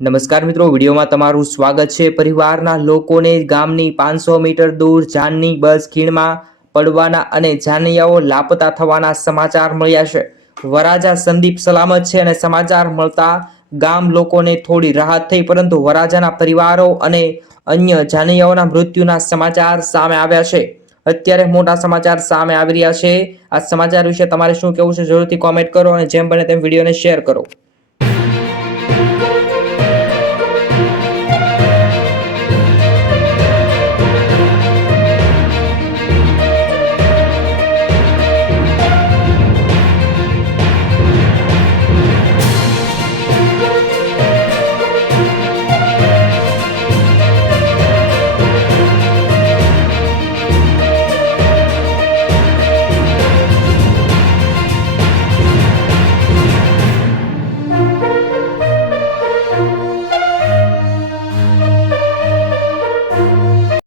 નમસ્કાર મિત્રો, વિડીયોમાં તમારું સ્વાગત છે। પરિવારના લોકોને ગામની 500 મીટર દૂર જાનની બસ ખીણમાં પડવાના અને જાનૈયાઓ લાપતા થવાના સમાચાર મળ્યા છે। વરાજા સંદીપ સલામત છે અને સમાચાર મળતા ગામ લોકોને થોડી રાહત થઈ, પરંતુ વરાજાના પરિવારો અને અન્ય જાનૈયાઓના મૃત્યુના સમાચાર સામે આવ્યા છે। અત્યારે મોટા સમાચાર સામે આવી રહ્યા છે। આ સમાચાર વિશે તમારે શું કહેવું છે જરૂરથી કોમેન્ટ કરો અને જેમ બને તેમ વિડીયોને શેર કરો।